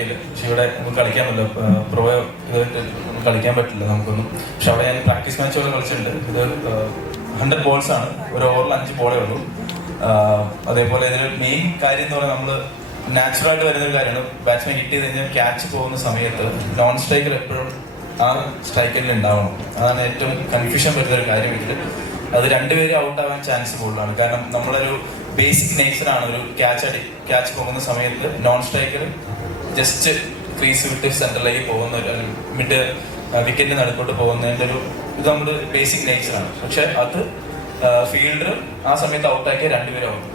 UK-ല്. പക്ഷെ ഇവിടെ നമുക്ക് കളിക്കാൻ പറ്റില്ല, പ്രോ ഇതായിട്ട് കളിക്കാൻ പറ്റില്ല നമുക്കൊന്നും. പക്ഷെ അവിടെ ഞാൻ പ്രാക്ടീസ് മാച്ചുകൾ കളിച്ചിട്ടുണ്ട്. ഇത് 100 ബോൾസ് ആണ്, ഒരു ഓവറിൽ 5 ബോളേ ഉള്ളൂ. അതേപോലെ ഇതിൽ മെയിൻ കാര്യം എന്ന് പറഞ്ഞാൽ നമ്മൾ നാച്ചുറലായിട്ട് വരുന്നൊരു കാര്യമാണ്. ബാറ്റ്സ്മാൻ ഹിറ്റ് ചെയ്ത് കഴിഞ്ഞാൽ ക്യാച്ച് പോകുന്ന സമയത്ത് നോൺ സ്ട്രൈക്കർ എപ്പോഴും ആ സ്ട്രൈക്കറിൽ ഉണ്ടാവണം. അതാണ് ഏറ്റവും കൺഫ്യൂഷൻ വരുന്നൊരു കാര്യം ഇതിൽ. അത് രണ്ടുപേരും ഔട്ടാവാൻ ചാൻസ് കൂടുതലാണ്. കാരണം നമ്മളൊരു ബേസിക് നേച്ചറാണ് ഒരു ക്യാച്ച് പോകുന്ന സമയത്ത് നോൺ സ്ട്രൈക്കർ ജസ്റ്റ് ക്രീസ് വിട്ട് സെന്ററിലേക്ക് പോകുന്ന ഒരു മിഡ് വിക്കറ്റിന് നടുക്കോട്ട് പോകുന്നതിൻ്റെ ഇത് നമ്മുടെ ബേസിക് നേച്ചറാണ്. പക്ഷെ അത് ഫീൽഡർ ആ സമയത്ത് ഔട്ടാക്കിയ രണ്ടുപേരും ഔട്ട്.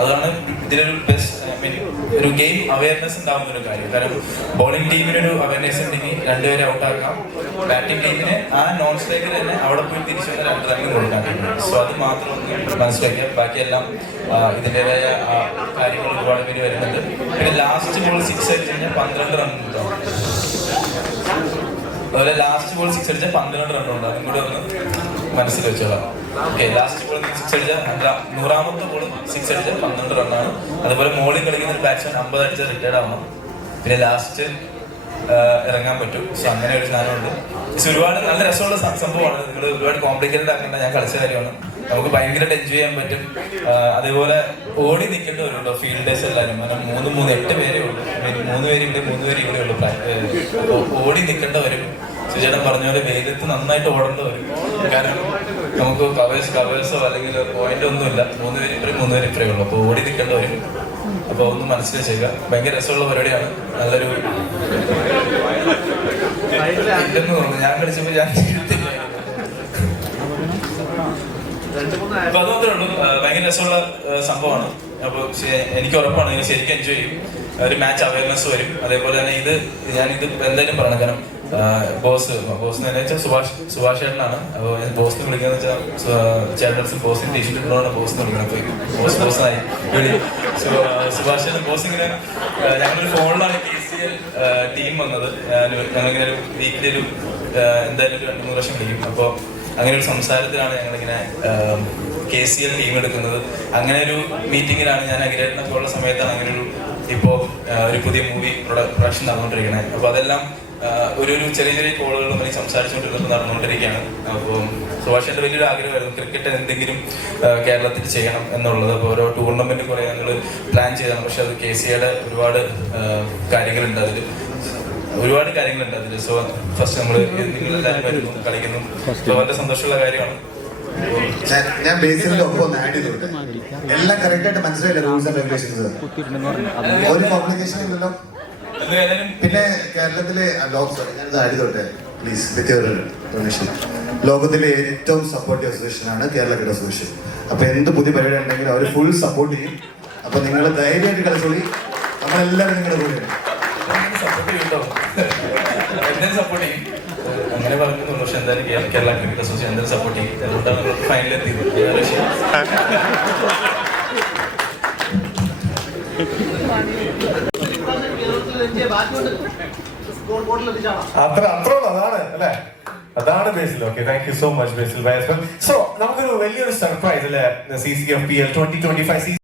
അതാണ് ഇതിലൊരു ബെസ്റ്റ് ഒരു ഗെയിം അവയർനെസ് ഉണ്ടാകുന്ന ഒരു കാര്യം. കാരണം ബോളിംഗ് ടീമിനൊരു അവയർനെസ് ഉണ്ടെങ്കിൽ രണ്ടുപേരെ ഔട്ടാക്കാം, ബാറ്റിംഗ് ടീമിന് ആ നോൺ സ്ട്രൈക്കർ തന്നെ അവിടെ പോയി തിരിച്ചു വന്ന 2 റണ്ണിന് കൊടുക്കാൻ കഴിയും. സോ അത് മാത്രം ഒന്ന് മനസ്സിലാക്കുക. ബാക്കിയെല്ലാം ഇതിൻ്റെതായ കാര്യങ്ങൾ ഒരുപാട് പേര് വരുന്നുണ്ട്. പിന്നെ ലാസ്റ്റ് ബോൾ 6 അടിച്ച് കഴിഞ്ഞാൽ 12 റൺ കിട്ടും. അതുപോലെ ലാസ്റ്റ് ബോൾ 6 അടിച്ചാൽ 12 റൺ ഉണ്ട്. അതും കൂടെ ഒന്ന് മനസ്സിൽ വെച്ചോളാം. ഓക്കെ, ലാസ്റ്റ് ബോൾ 6 അടിച്ചാൽ 100ാമത്തെ ബോൾ 6 അടിച്ചാൽ 12 റണ്ണാണ്. അതുപോലെ മോളിൽ കളിക്കുന്ന ഒരു ബാറ്റ്സ്മാൻ 50 അടിച്ചാൽ റിട്ടയർഡ് ആവണം. പിന്നെ ലാസ്റ്റ് ഇറങ്ങാൻ പറ്റും. സോ അങ്ങനെ ഒരു സാധനമുണ്ട്. പക്ഷെ ഒരുപാട് നല്ല രസമുള്ള സംഭവമാണ്. നിങ്ങൾ ഒരുപാട് കോംപ്ലിക്കേറ്റഡ് ആക്കേണ്ട, ഞാൻ കളിച്ച കാര്യമാണ്. നമുക്ക് ഭയങ്കരമായിട്ട് എൻജോയ് ചെയ്യാൻ പറ്റും. അതേപോലെ ഓടി നിൽക്കേണ്ടി വരുമല്ലോ ഫീൽഡേഴ്സ് എല്ലാവരും. കാരണം 8 പേരേ ഉള്ളൂ. 3 പേര് ഇവിടെ 3 പേര് ഇവിടെ ഉള്ളൂ. ഓടി നിൽക്കേണ്ട വരും. സുചേട്ടൻ പറഞ്ഞ പോലെ വെയിലത്ത് നന്നായിട്ട് ഓടേണ്ടി വരും. കാരണം നമുക്ക് കവേഴ്സോ അല്ലെങ്കിൽ പോയിന്റ് ഒന്നുമില്ല. 3 പേര് ഇപ്പറേ 3 പേര് ഇപ്പറേ ഉള്ളൂ. അപ്പോൾ ഓടി നിൽക്കേണ്ടി വരും. അപ്പൊ ഒന്ന് മനസ്സിൽ ചെയ്യുക. ഭയങ്കര രസമുള്ള പരിപാടിയാണ്. നല്ലൊരു ഇല്ലെന്ന് തോന്നുന്നു. ഞാൻ കളിച്ചപ്പോൾ ഞാൻ അപ്പൊ അത് മാത്രമേ ഉള്ളൂ. ഭയങ്കര രസമുള്ള സംഭവമാണ്. അപ്പൊ എനിക്ക് ഉറപ്പാണ് നിങ്ങൾ ശരിക്കും എൻജോയ് ചെയ്യും. ഒരു മാച്ച് അവയർനെസ് വരും. അതേപോലെ തന്നെ ഞാനിത് എന്തായാലും പറയണം. കാരണം ബോസ് എന്ന് വെച്ചാൽ സുഭാഷ് ചേട്ടനാണ്. അപ്പോൾ ബോസിനെ വിളിക്കാന്ന് വെച്ചാൽ ചേട്ടൻ ബോസിന് ടീഷർട്ട് ഇട്ടുകൊണ്ടാണ് ബോസിനെ വിളിക്കുന്നത്. അപ്പോൾ ബോസായി സുഭാഷ് ചേട്ടൻ ബോസിങ്ങനെ ഞങ്ങളൊരു ഫോണിലാണ് KCL ടീം വന്നത്. ഞങ്ങളിങ്ങനെ ഒരു വീക്കിലി എന്തായാലും 2-3 വർഷം വിളിക്കും. അപ്പോൾ അങ്ങനെ ഒരു സംസാരത്തിലാണ് ഞങ്ങളിങ്ങനെ KCL ടീം എടുക്കുന്നത്. അങ്ങനെ ഒരു മീറ്റിങ്ങിലാണ് ഞാൻ അഖിലേട്ടനൊക്കെ ഉള്ള സമയത്താണ് അങ്ങനെ ഒരു പുതിയ മൂവി പ്രൊഡക്ഷൻ നടന്നുകൊണ്ടിരിക്കുന്നത്. അപ്പോൾ അതെല്ലാം ഒരു ചെറിയ കോളുകളും എനിക്ക് സംസാരിച്ചുകൊണ്ടിരുന്നത് നടന്നുകൊണ്ടിരിക്കുകയാണ്. അപ്പോൾ സുഭാഷിന്റെ വലിയൊരു ആഗ്രഹമായിരുന്നു ക്രിക്കറ്റ് എന്തെങ്കിലും കേരളത്തിൽ ചെയ്യണം എന്നുള്ളത്. അപ്പോൾ ഓരോ ടൂർണമെന്റ് കുറെ ഞങ്ങൾ പ്ലാൻ ചെയ്തതാണ്. പക്ഷെ അത് KCLയുടെ ഒരുപാട് കാര്യങ്ങളുണ്ട് അതിൽ. സോ ഫസ്റ്റ് നമ്മൾ നിങ്ങളെല്ലാവരും വരുന്നു, കളിക്കുന്നു. വളരെ സന്തോഷമുള്ള കാര്യമാണ്. ഞാൻ ബേസിന്റെ ഒപ്പം ഒന്ന് ആഡ് ചെയ്തോട്ടെ. എല്ലാം കറക്റ്റ് ആയിട്ട് മനസ്സിലായില്ല റൂൾസ് ആൻഡ് റെഗുലേഷൻസ്. ഒരു കോംപ്ലിക്കേഷൻ ഇല്ലല്ലോ. പിന്നെ കേരളത്തിലെ ഞാനിത് ആഡ് ചെയ്തോട്ടെ പ്ലീസ് വിത്ത് യുവർ ഡൊണേഷൻ. ലോകത്തിലെ ഏറ്റവും സപ്പോർട്ടീവ് അസോസിയേഷൻ ആണ് കേരള ക്രിക്കറ്റ് അസോസിയേഷൻ. അപ്പൊ എന്ത് പുതിയ പരിപാടി ഉണ്ടെങ്കിലും അവർ ഫുൾ സപ്പോർട്ട് ചെയ്യും. അപ്പൊ നിങ്ങൾ ധൈര്യമായിട്ട് കളിച്ചോളി. നമ്മളെല്ലാവരും നിങ്ങളുടെ കൂടെയാണ്. സപ്പോർട്ട് ചെയ്യും അങ്ങനെ പറഞ്ഞുള്ളൂ. പക്ഷെ എന്തായാലും കേരള ക്രിക്കറ്റ് അസോസിയേഷൻ എന്തായാലും സപ്പോർട്ട് ചെയ്യും. അതുകൊണ്ടാണ് ഫൈനലെത്തിയത്. അതാണ് അല്ലെ, അതാണ് Basil. Okay, thank you so much Basil. So നമുക്കൊരു വലിയൊരു സർപ്രൈസ് അല്ലെ CCFPL 2025